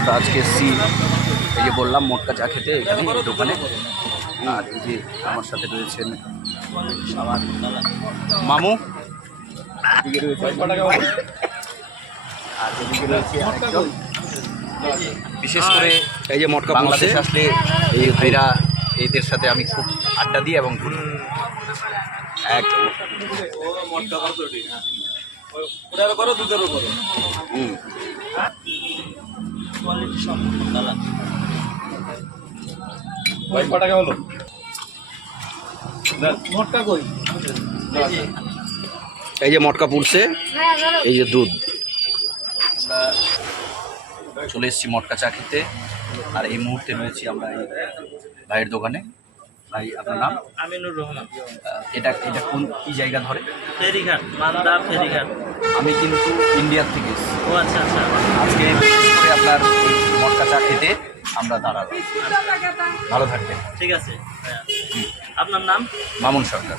আমরা আজকে এসেছি এই যে বললাম মোটকা চা খেতে এখানে দোকানে। আর এই যে আমার সাথে রয়েছেন আমার মামু আর এদিকে রয়েছে আরেকজন। বিশেষ করে এই যে মটকা বাংলাদেশ আসলে এই ভাইরা এদের সাথে আমি খুব আড্ডা দিই এবং ঘুরি। একদম হুম। ভাই ক টাকা হলো? এই যে মটকা পুড়ছে এই যে দুধ। চলে এসেছি মটকা চা খেতে। আর এই মুহূর্তে রয়েছি আমরা এই ভাইয়ের দোকানে। ভাই আপনার নাম? আমিনুর রহমান। এটা এটা কোন কি জায়গা ধরে? ফেরিঘাট মালদা ফেরিঘাট। আমি কিন্তু ইন্ডিয়ার থেকে এসেছি। ও আচ্ছা আচ্ছা। আজকে আপনার আমরা দাঁড়াবো। ভালো থাকবেন। ঠিক আছে। আপনার নাম? মামুন সরকার।